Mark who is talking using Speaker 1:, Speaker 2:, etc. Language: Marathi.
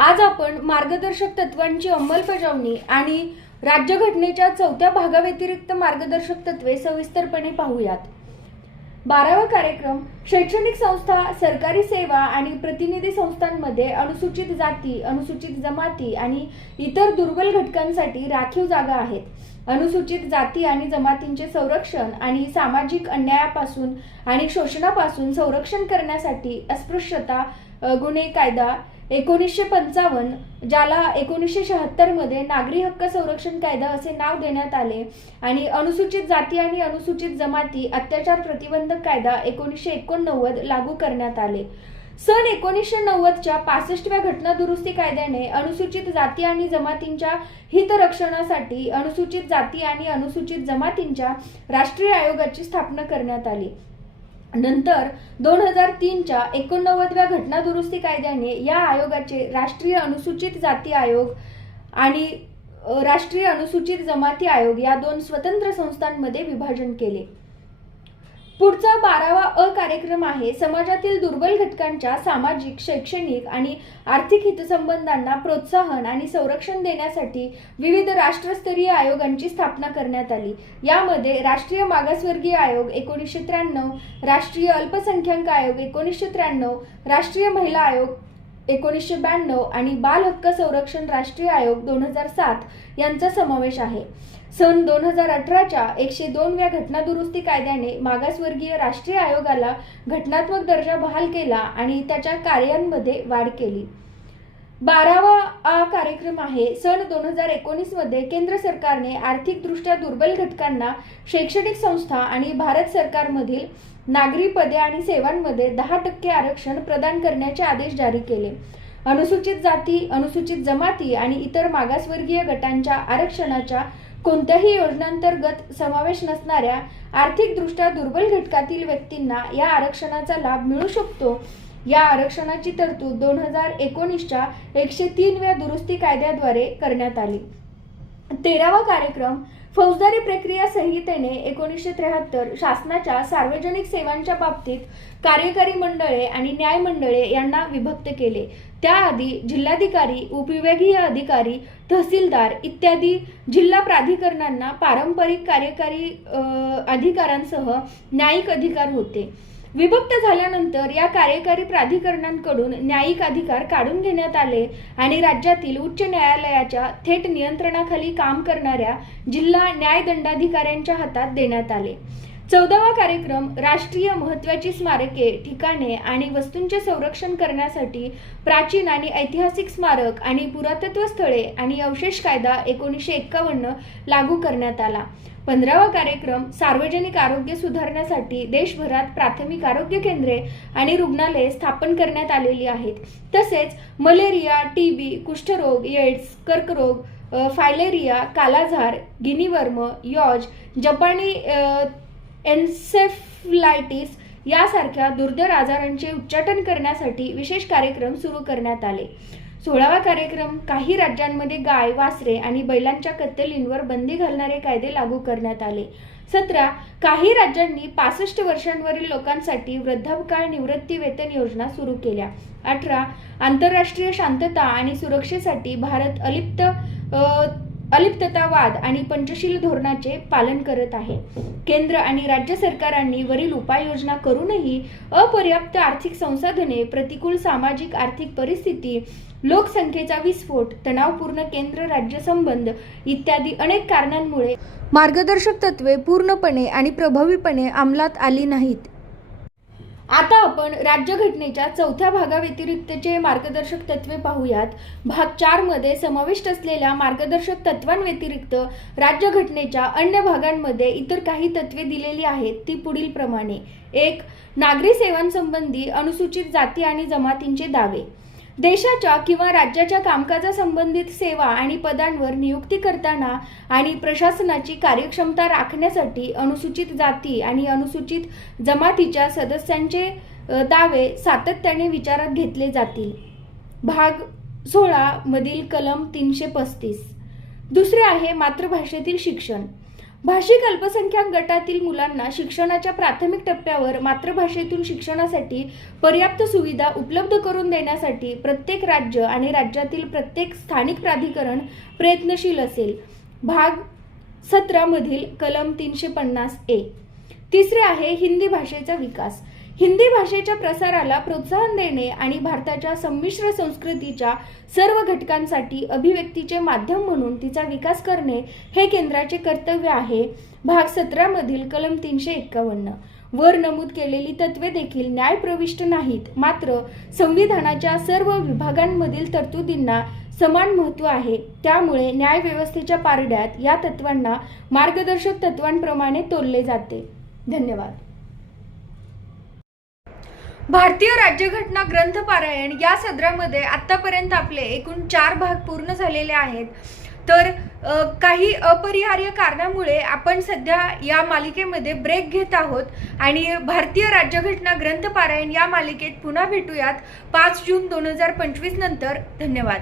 Speaker 1: आज आपण मार्गदर्शक तत्वांची अंमलबजावणी आणि राज्यघटनेच्या चौथ्या भागाव्यतिरिक्त मार्गदर्शक तत्वे सविस्तरपणे पाहूयात. बारावा कार्यक्रम शैक्षणिक संस्था सरकारी सेवा आणि प्रतिनिधी संस्थांमध्ये अनुसूचित जाती अनुसूचित जमाती आणि इतर दुर्बल घटकांसाठी राखीव जागा आहेत. अनुसूचित जाती आणि जमातींचे संरक्षण आणि सामाजिक अन्यायापासून आणि शोषणापासून संरक्षण करण्यासाठी अस्पृश्यता गुन्हे कायदा एकोणीसशे पंचावन्न ज्याला एकोणीसशे शहात्तरमध्ये नागरी हक्क संरक्षण कायदा असे नाव देण्यात आले आणि अनुसूचित जाती आणि अनुसूचित जमाती अत्याचार प्रतिबंधक कायदा एकोणीसशे एकोणनव्वद लागू करण्यात आले. सन एकोणीसशे नव्वदच्या पासष्टव्या घटना दुरुस्ती कायद्याने अनुसूचित जाती आणि जमातींच्या हितरक्षणासाठी अनुसूचित जाती आणि अनुसूचित जमातींच्या राष्ट्रीय आयोगाची स्थापना करण्यात आली. नंतर दोन हजार तीनच्या एकोणनव्वदव्या घटना दुरुस्ती कायद्याने या आयोगाचे राष्ट्रीय अनुसूचित जाती आयोग आणि राष्ट्रीय अनुसूचित जमाती आयोग या दोन स्वतंत्र संस्थांमध्ये विभाजन केले. पुढचा बारावा अ कार्यक्रम आहे समाजातील दुर्बल घटकांच्या सामाजिक शैक्षणिक आणि आर्थिक हितसंबंधांना प्रोत्साहन आणि संरक्षण देण्यासाठी विविध राष्ट्रस्तरीय आयोगांची स्थापना करण्यात आली. यामध्ये राष्ट्रीय मागासवर्गीय आयोग एकोणीसशे त्र्याण्णव राष्ट्रीय अल्पसंख्याक आयोग एकोणीसशे त्र्याण्णव राष्ट्रीय महिला आयोग एकोणीसशे ब्याण्णव आणि बाल हक्क संरक्षण राष्ट्रीय आयोग दोन हजार सात यांचा समावेश आहे. सन दोन हजार अठराच्या एकशे दोनव्या घटना दुरुस्ती कायद्याने मागासवर्गीय राष्ट्रीय आयोगाला घटनात्मक दर्जा बहाल केला आणि त्याच्या कार्यांमध्ये वाढ केली. बारावा आ कार्यक्रम आहे. सन दोन हजार एकोणीसमध्ये केंद्र सरकारने आर्थिकदृष्ट्या दुर्बल घटकांना शैक्षणिक संस्था आणि भारत सरकारमधील नागरी पदे आणि सेवांमध्ये दहा टक्के आरक्षण प्रदान करण्याचे आदेश जारी केले. अनुसूचित जाती अनुसूचित जमाती आणि इतर मागासवर्गीय गटांच्या आरक्षणाच्या कोणत्याही योजनांतर्गत समावेश नसणाऱ्या आर्थिकदृष्ट्या दुर्बल घटकातील व्यक्तींना या आरक्षणाचा लाभ मिळू शकतो या आरक्षणाची तरतूद दोन हजार एकोणीसच्या एकशे तीनव्या दुरुस्ती कायद्याद्वारे करण्यात आली. तेरावा कार्यक्रम फौजदारी प्रक्रिया संहितेने एकोणीसशे त्र्याहत्तर शासनाच्या सार्वजनिक सेवांच्या बाबतीत कार्यकारी मंडळे आणि न्याय मंडळे यांना विभक्त केले. त्याआधी जिल्हाधिकारी उपविभागीय अधिकारी तहसीलदार इत्यादी जिल्हा प्राधिकरणांना पारंपरिक कार्यकारी अधिकारांसह न्यायिक अधिकार होते. विभक्त झाल्यानंतर या कार्यकारी प्राधिकरणांकडून न्यायिक अधिकार काढून घेण्यात आले आणि राज्यातील उच्च न्यायालयाच्या थेट नियंत्रणाखाली काम करणाऱ्या जिल्हा न्यायदंडाधिकाऱ्यांच्या हातात देण्यात आले. चौदावा कार्यक्रम राष्ट्रीय महत्त्वाची स्मारके ठिकाणे आणि वस्तूंचे संरक्षण करण्यासाठी प्राचीन आणि ऐतिहासिक स्मारक आणि पुरातत्व स्थळे आणि अवशेष कायदा एकोणीसशे एक्कावन्न लागू करण्यात आला. पंधरावा कार्यक्रम सार्वजनिक आरोग्य सुधारण्यासाठी देशभरात प्राथमिक आरोग्य केंद्रे आणि रुग्णालये स्थापन करण्यात आलेली आहेत. तसेच मलेरिया टीबी कुष्ठरोग एड्स कर्करोग filaria kala azar guinea worm yaws जपानी एन्सेफलायटिस यासारख्या दुर्धर आजारांचे उच्चाटन करण्यासाठी विशेष कार्यक्रम सुरू करण्यात आले. सोळावा कार्यक्रम काही राज्यांमध्ये गाय वासरे आणि बैलांच्या कत्तलींवर बंदी घालणारे कायदे लागू करण्यात आले. सतरा काही राज्यांनी पासष्ट वर्षांवरील लोकांसाठी वृद्धापकाळ निवृत्ती वेतन योजना सुरू केल्या. अठरा आंतरराष्ट्रीय शांतता आणि सुरक्षेसाठी भारत अलिप्त अलिप्ततावाद आणि पंचशील धोरणाचे पालन करत आहे. केंद्र आणि राज्य सरकारांनी वरील उपाययोजना करूनही अपर्याप्त आर्थिक संसाधने प्रतिकूल सामाजिक आर्थिक परिस्थिती लोकसंख्येचा विस्फोट तणावपूर्ण केंद्र राज्य संबंध इत्यादी अनेक कारणांमुळे मार्गदर्शक तत्वे पूर्णपणे आणि प्रभावीपणे अंमलात आली नाहीत. आता आपण राज्यघटनेच्या चौथ्या भागाव्यतिरिक्तचे मार्गदर्शक तत्वे पाहूयात. भाग चारमध्ये समाविष्ट असलेल्या मार्गदर्शक तत्वांव्यतिरिक्त राज्यघटनेच्या अन्य भागांमध्ये इतर काही तत्वे दिलेली आहेत ती पुढील प्रमाणे. एक नागरी सेवांसंबंधी अनुसूचित जाती आणि जमातींचे दावे. देशाच्या किंवा राज्याच्या कामकाजासंबंधित सेवा आणि पदांवर नियुक्ती करताना आणि प्रशासनाची कार्यक्षमता राखण्यासाठी अनुसूचित जाती आणि अनुसूचित जमातीच्या सदस्यांचे दावे सातत्याने विचारात घेतले जातील. भाग सोळा मधील कलम तीनशे पस्तीस. दुसरे आहे मातृभाषेतील शिक्षण. भाषिक अल्पसंख्याक गटातील मुलांना शिक्षणाच्या प्राथमिक टप्प्यावर मातृभाषेतून शिक्षणासाठी पर्याप्त सुविधा उपलब्ध करून देण्यासाठी प्रत्येक राज्य आणि राज्यातील प्रत्येक स्थानिक प्राधिकरण प्रयत्नशील असेल. भाग सतरामधील कलम तीनशे पन्नास ए. तिसरे आहे हिंदी भाषेचा विकास. हिंदी भाषेच्या प्रसाराला प्रोत्साहन देणे आणि भारताच्या संमिश्र संस्कृतीच्या सर्व घटकांसाठी अभिव्यक्तीचे माध्यम म्हणून तिचा विकास करणे हे केंद्राचे कर्तव्य आहे. भाग सतरामधील कलम तीनशे एक्कावन्न. वर नमूद केलेली तत्वे देखील न्यायप्रविष्ट नाहीत. मात्र संविधानाच्या सर्व विभागांमधील तरतुदींना समान महत्त्व आहे. त्यामुळे न्यायव्यवस्थेच्या पारड्यात या तत्वांना मार्गदर्शक तत्वांप्रमाणे तोलले जाते. धन्यवाद. भारतीय राज्यघटना ग्रंथपारायण या सदरामध्ये आत्तापर्यंत आपले एकूण चार भाग पूर्ण झालेले आहेत. तर काही अपरिहार्य कारणामुळे आपण सध्या या मालिकेमध्ये ब्रेक घेत आहोत आणि भारतीय राज्यघटना ग्रंथपारायण या मालिकेत पुन्हा भेटूयात पाच जून दोन हजार पंचवीस नंतर. धन्यवाद.